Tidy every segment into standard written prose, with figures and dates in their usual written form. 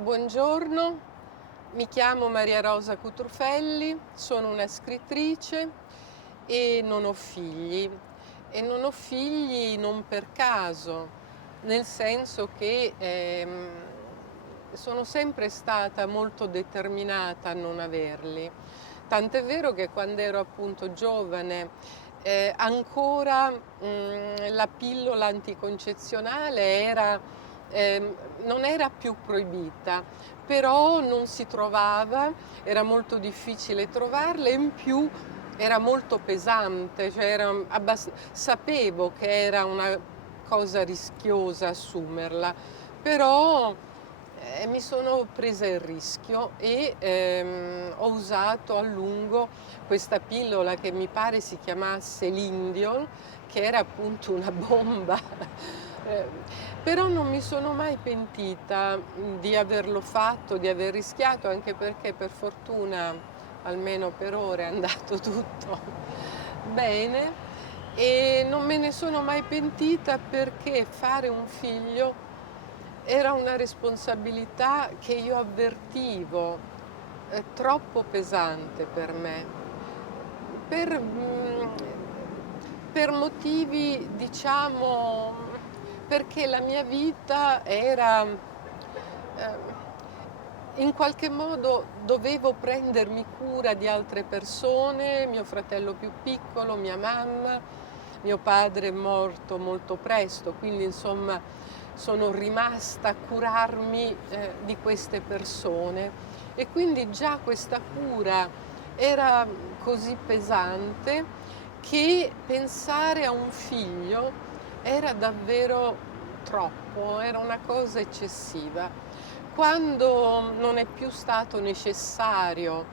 Buongiorno, mi chiamo Maria Rosa Cutruffelli, sono una scrittrice e non ho figli. E non ho figli non per caso, nel senso che sono sempre stata molto determinata a non averli. Tant'è vero che quando ero appunto giovane, ancora la pillola anticoncezionale non era più proibita, però non si trovava, era molto difficile trovarla e in più era molto pesante, cioè sapevo che era una cosa rischiosa assumerla, però mi sono presa il rischio e ho usato a lungo questa pillola che mi pare si chiamasse Lindiol, che era appunto una bomba. Eh, Però non mi sono mai pentita di averlo fatto, di aver rischiato, anche perché per fortuna, almeno per ora, è andato tutto bene e non me ne sono mai pentita perché fare un figlio era una responsabilità che io avvertivo troppo pesante per me, per, per motivi, diciamo, perché la mia vita era, in qualche modo dovevo prendermi cura di altre persone, mio fratello più piccolo, mia mamma, mio padre è morto molto presto, quindi insomma sono rimasta a curarmi di queste persone e quindi già questa cura era così pesante che pensare a un figlio era davvero troppo, era una cosa eccessiva. Quando non è più stato necessario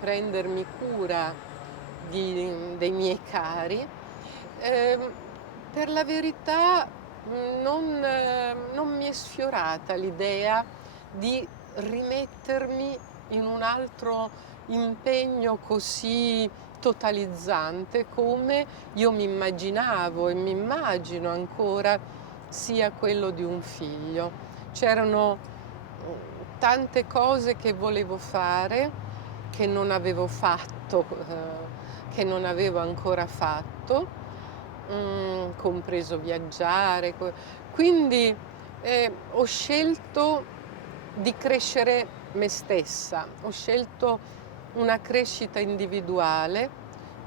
prendermi cura dei miei cari, ehm, per la verità non mi è sfiorata l'idea di rimettermi in un altro impegno così totalizzante come io mi immaginavo e mi immagino ancora sia quello di un figlio. C'erano tante cose che volevo fare, che non avevo fatto, che non avevo ancora fatto, compreso viaggiare. Quindi ho scelto di crescere me stessa, ho scelto una crescita individuale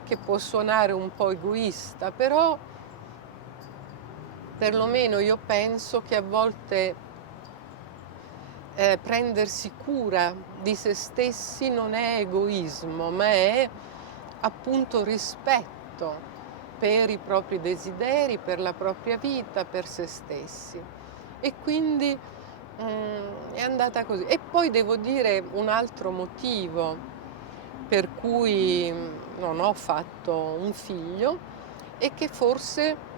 che può suonare un po' egoista, però perlomeno io penso che a volte prendersi cura di se stessi non è egoismo, ma è appunto rispetto per i propri desideri, per la propria vita, per se stessi. E quindi è andata così. E poi devo dire un altro motivo per cui non ho fatto un figlio è che forse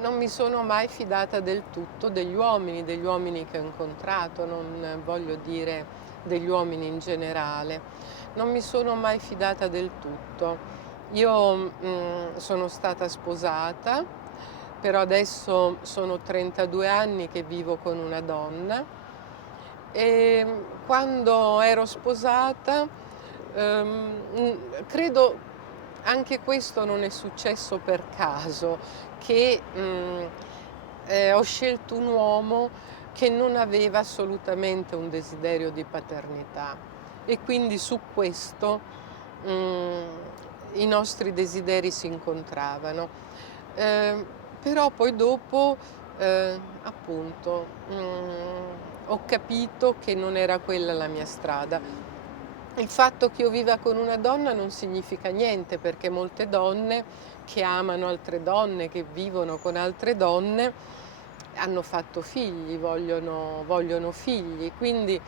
non mi sono mai fidata del tutto degli uomini che ho incontrato, non voglio dire degli uomini in generale. Non mi sono mai fidata del tutto. Io sono stata sposata, però adesso sono 32 anni che vivo con una donna e quando ero sposata, credo anche questo non è successo per caso, che ho scelto un uomo che non aveva assolutamente un desiderio di paternità e quindi su questo mm, i nostri desideri si incontravano. Eh, Però poi dopo, appunto, ho capito che non era quella la mia strada. Il fatto che io viva con una donna non significa niente, perché molte donne che amano altre donne, che vivono con altre donne, hanno fatto figli, vogliono figli, quindi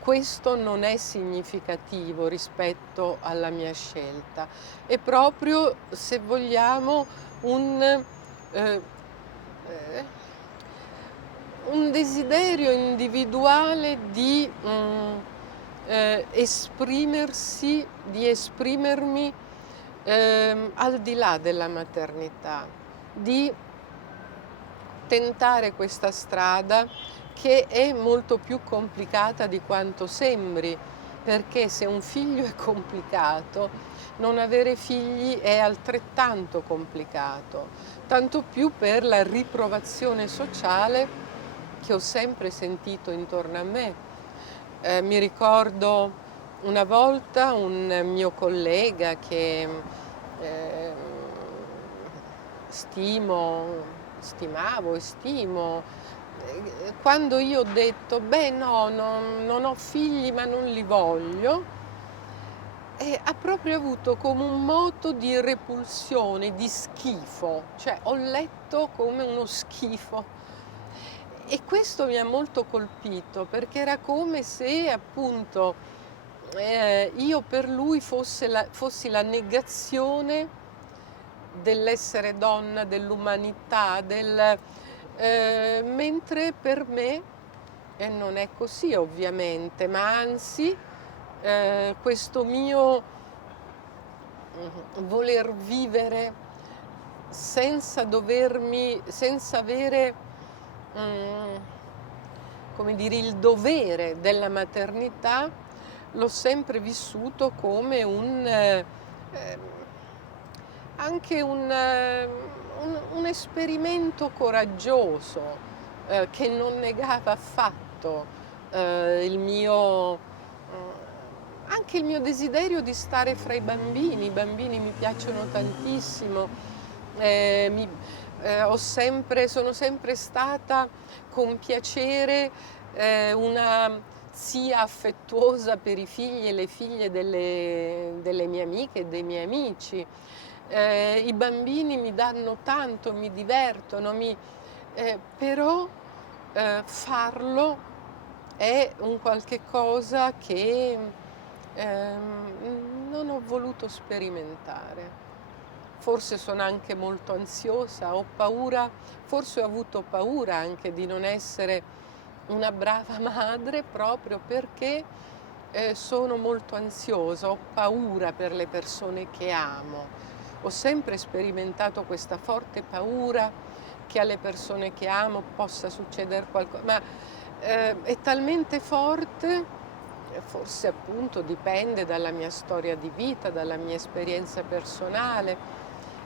questo non è significativo rispetto alla mia scelta. È proprio, se vogliamo, un, eh, eh, un desiderio individuale di esprimersi, di esprimermi al di là della maternità, di tentare questa strada che è molto più complicata di quanto sembri, perché se un figlio è complicato, non avere figli è altrettanto complicato, tanto più per la riprovazione sociale che ho sempre sentito intorno a me. Mi ricordo una volta un mio collega che eh, stimavo e stimo, quando io ho detto, beh no, non ho figli ma non li voglio, ha proprio avuto come un moto di repulsione, di schifo, cioè ho letto come uno schifo. E questo mi ha molto colpito perché era come se appunto io per lui fossi la negazione dell'essere donna, dell'umanità, mentre per me non è così ovviamente, ma anzi questo mio voler vivere senza avere come dire, il dovere della maternità, l'ho sempre vissuto come anche un esperimento coraggioso che non negava affatto anche il mio desiderio di stare fra i bambini. I bambini mi piacciono tantissimo, sono sempre stata con piacere una zia affettuosa per i figli e le figlie delle mie amiche e dei miei amici. I bambini mi danno tanto, mi divertono, però farlo è un qualche cosa che non ho voluto sperimentare. Forse sono anche molto ansiosa, ho paura, forse ho avuto paura anche di non essere una brava madre proprio perché sono molto ansiosa, ho paura per le persone che amo. Ho sempre sperimentato questa forte paura che alle persone che amo possa succedere qualcosa, ma è talmente forte, forse appunto dipende dalla mia storia di vita, dalla mia esperienza personale,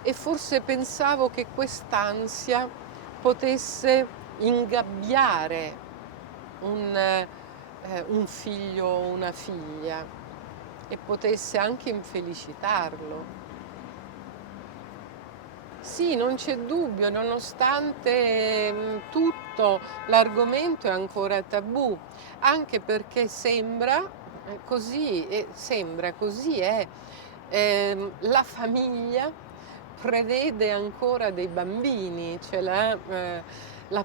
e forse pensavo che quest'ansia potesse ingabbiare un figlio o una figlia e potesse anche infelicitarlo. Sì, non c'è dubbio, nonostante tutto, l'argomento è ancora tabù, anche perché sembra così è. La famiglia prevede ancora dei bambini, c'è la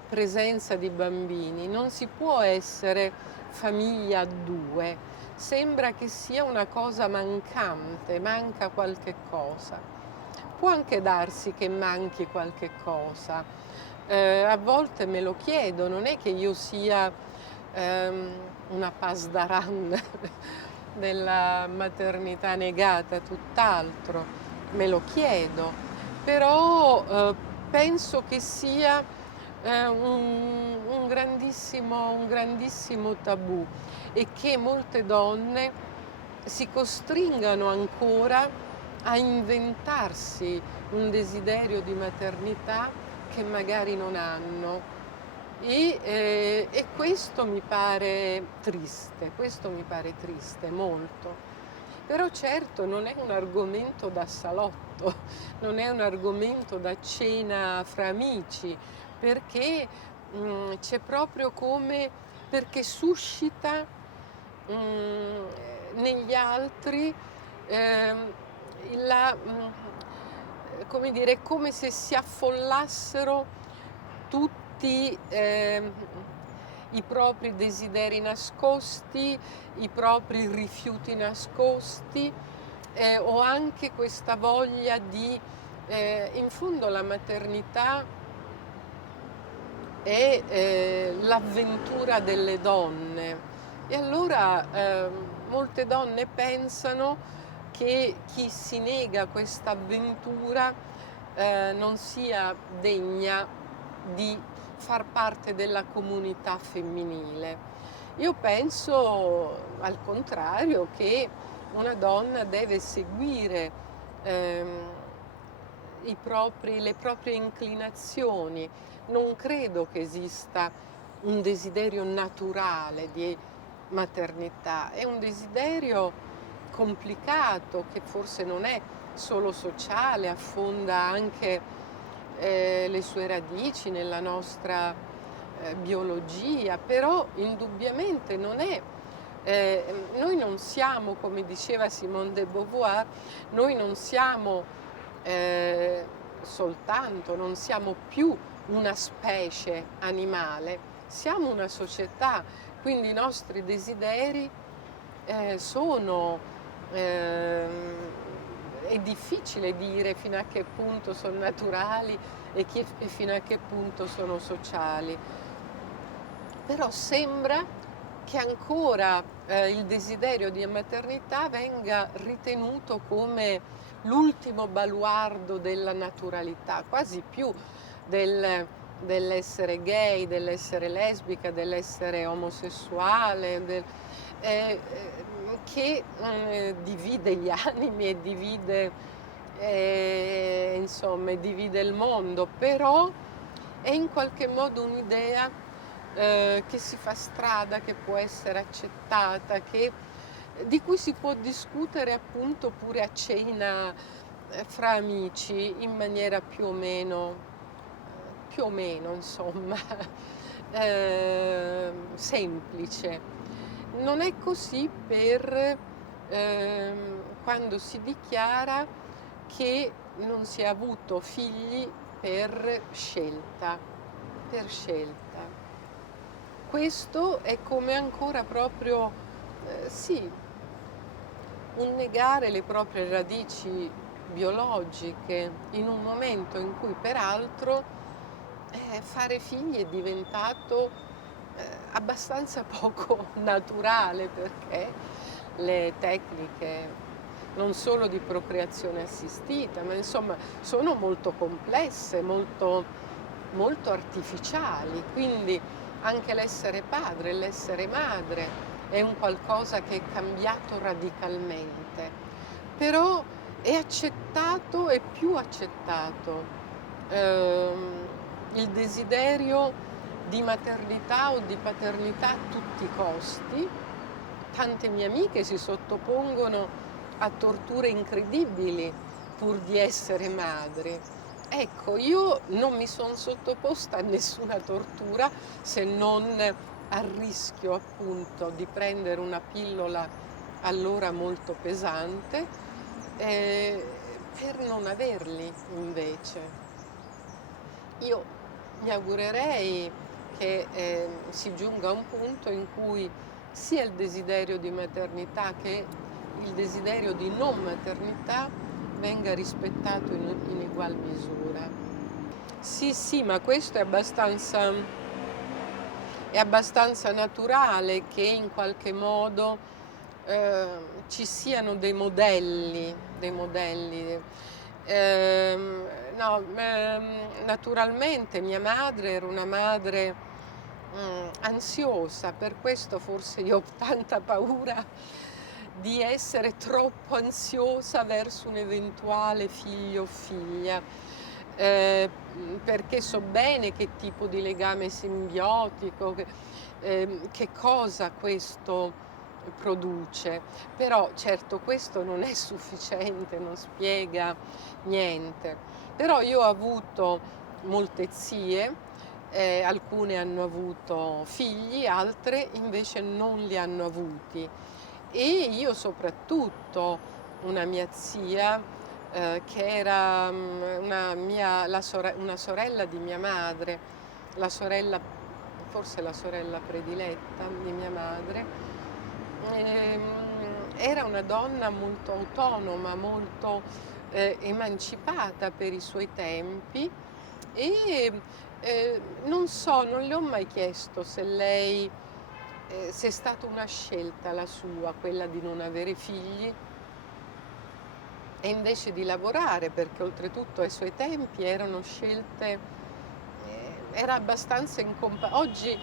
presenza di bambini, non si può essere famiglia a due, sembra che sia una cosa mancante, manca qualche cosa. Può anche darsi che manchi qualche cosa. A volte me lo chiedo, non è che io sia una pasdaran della maternità negata, tutt'altro, me lo chiedo, però penso che sia un grandissimo tabù e che molte donne si costringano ancora a inventarsi un desiderio di maternità che magari non hanno. E questo mi pare triste molto. Però certo non è un argomento da salotto, non è un argomento da cena fra amici, perché c'è proprio perché suscita negli altri come dire, è come se si affollassero tutti i propri desideri nascosti, i propri rifiuti nascosti, o anche questa voglia in fondo la maternità è l'avventura delle donne. E allora molte donne pensano che chi si nega questa avventura non sia degna di far parte della comunità femminile. Io penso al contrario che una donna deve seguire ehm, le proprie inclinazioni. Non credo che esista un desiderio naturale di maternità, è un desiderio complicato che forse non è solo sociale, affonda anche le sue radici nella nostra biologia, però indubbiamente non è noi non siamo, come diceva Simone de Beauvoir, noi non siamo eh, non siamo più una specie animale, siamo una società, quindi i nostri desideri sono, è difficile dire fino a che punto sono naturali e fino a che punto sono sociali, però sembra che ancora il desiderio di maternità venga ritenuto come l'ultimo baluardo della naturalità, quasi più dell'essere gay, dell'essere lesbica, dell'essere omosessuale, eh, che divide gli animi e divide, insomma, divide il mondo, però è in qualche modo un'idea che si fa strada, che può essere accettata, di cui si può discutere appunto pure a cena fra amici in maniera più o meno insomma, semplice. Non è così per quando si dichiara che non si è avuto figli per scelta, per scelta. Questo è come ancora proprio, sì, un negare le proprie radici biologiche in un momento in cui peraltro fare figli è diventato abbastanza poco naturale perché le tecniche non solo di procreazione assistita, ma insomma sono molto complesse, molto artificiali, quindi anche l'essere padre, l'essere madre è un qualcosa che è cambiato radicalmente, però è accettato, è più accettato il desiderio di maternità o di paternità a tutti i costi. Tante mie amiche si sottopongono a torture incredibili pur di essere madri. Ecco, io non mi sono sottoposta a nessuna tortura se non al rischio appunto di prendere una pillola allora molto pesante per non averli invece. Io mi augurerei che si giunga a un punto in cui sia il desiderio di maternità che il desiderio di non maternità venga rispettato in ugual misura. Sì, sì, ma questo è abbastanza naturale che in qualche modo ci siano dei modelli. No, naturalmente mia madre era una madre ansiosa, per questo forse io ho tanta paura di essere troppo ansiosa verso un eventuale figlio o figlia, perché so bene che tipo di legame simbiotico, che cosa questo produce, però certo questo non è sufficiente, non spiega niente. Però io ho avuto molte zie, alcune hanno avuto figli, altre invece non li hanno avuti. E io soprattutto, una mia zia, che era una sorella di mia madre, forse la sorella prediletta di mia madre, era una donna molto autonoma, molto emancipata per i suoi tempi e non so, non le ho mai chiesto se è stata una scelta la sua, quella di non avere figli e invece di lavorare, perché oltretutto ai suoi tempi era abbastanza oggi,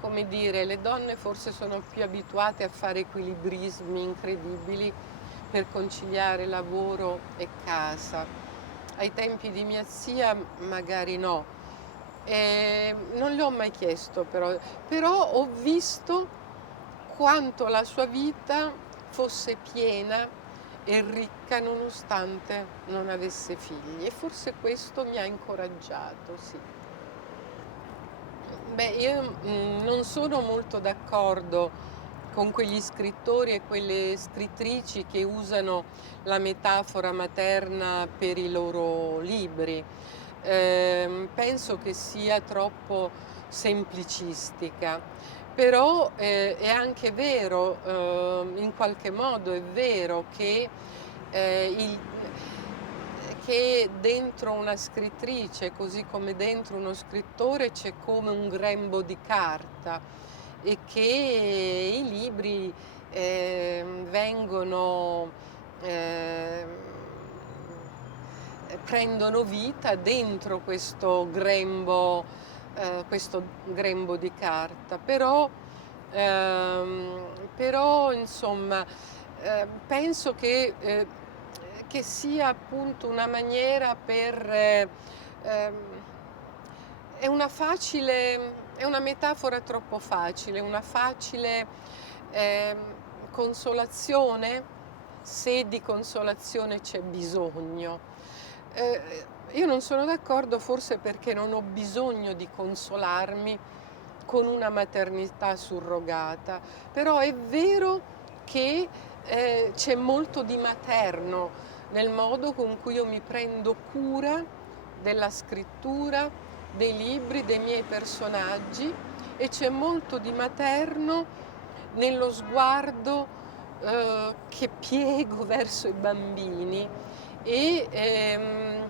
come dire, le donne forse sono più abituate a fare equilibrismi incredibili per conciliare lavoro e casa. Ai tempi di mia zia magari no. Non le ho mai chiesto però ho visto quanto la sua vita fosse piena e ricca nonostante non avesse figli, e forse questo mi ha incoraggiato, sì. Beh, io non sono molto d'accordo con quegli scrittori e quelle scrittrici che usano la metafora materna per i loro libri. Penso che sia troppo semplicistica, però è anche vero, in qualche modo è vero che dentro una scrittrice, così come dentro uno scrittore, c'è come un grembo di carta, e che i libri vengono, ehm, prendono vita dentro questo grembo di carta. Però insomma, penso che sia appunto una maniera ehm, è una metafora troppo facile, una facile ehm, consolazione, se di consolazione c'è bisogno. Io non sono d'accordo, forse perché non ho bisogno di consolarmi con una maternità surrogata, però è vero che c'è molto di materno nel modo con cui io mi prendo cura della scrittura, dei libri, dei miei personaggi, e c'è molto di materno nello sguardo che piego verso i bambini, e, ehm,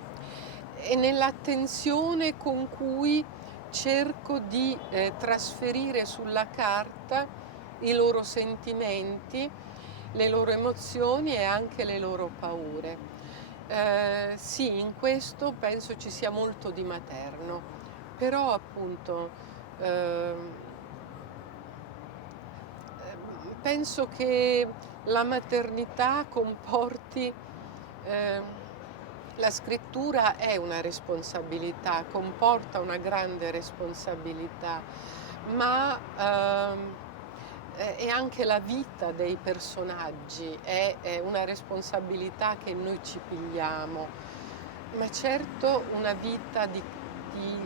e nell'attenzione con cui cerco di trasferire sulla carta i loro sentimenti, le loro emozioni e anche le loro paure. Sì, in questo penso ci sia molto di materno, però appunto ehm, penso che la maternità comporti, ehm, la scrittura è una responsabilità, comporta una grande responsabilità, ma è anche la vita dei personaggi, è una responsabilità che noi ci pigliamo, ma certo una vita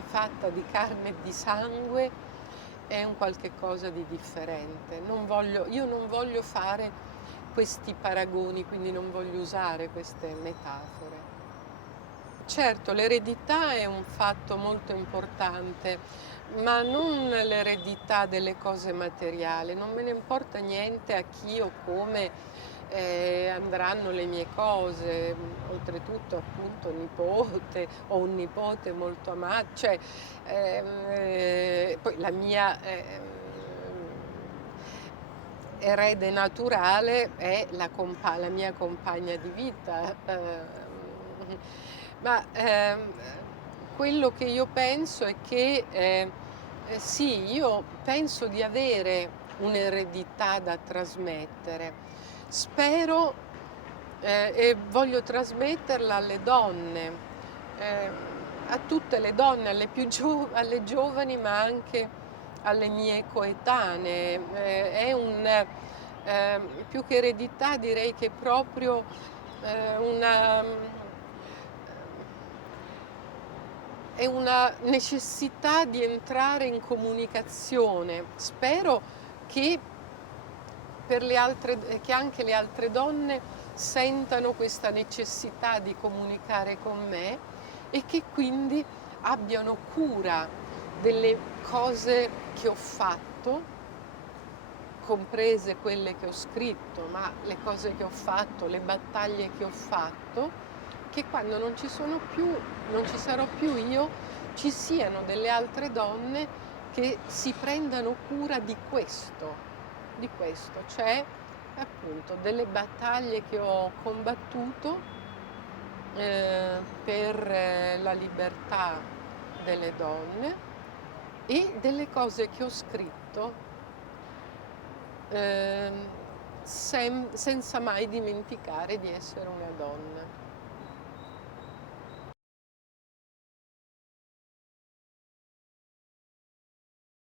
fatta di carne e di sangue è un qualche cosa di differente. Io non voglio fare questi paragoni, quindi non voglio usare queste metafore. Certo, l'eredità è un fatto molto importante, ma non l'eredità delle cose materiali. Non me ne importa niente a chi o come andranno le mie cose. Oltretutto, appunto, nipote, ho un nipote molto amato, cioè poi la mia erede naturale è la mia compagna di vita. Ma quello che io penso è che sì, io penso di avere un'eredità da trasmettere. Spero e voglio trasmetterla alle donne, eh, a tutte le donne, alle giovani, ma anche alle mie coetanee. Più che eredità, direi che è proprio una è una necessità di entrare in comunicazione. Spero che che anche le altre donne sentano questa necessità di comunicare con me, e che quindi abbiano cura delle cose che ho fatto, comprese quelle che ho scritto, ma le cose che ho fatto, le battaglie che ho fatto, che quando non ci sarò più io, ci siano delle altre donne che si prendano cura di questo, cioè appunto delle battaglie che ho combattuto per la libertà delle donne e delle cose che ho scritto, ehm, senza mai dimenticare di essere una donna.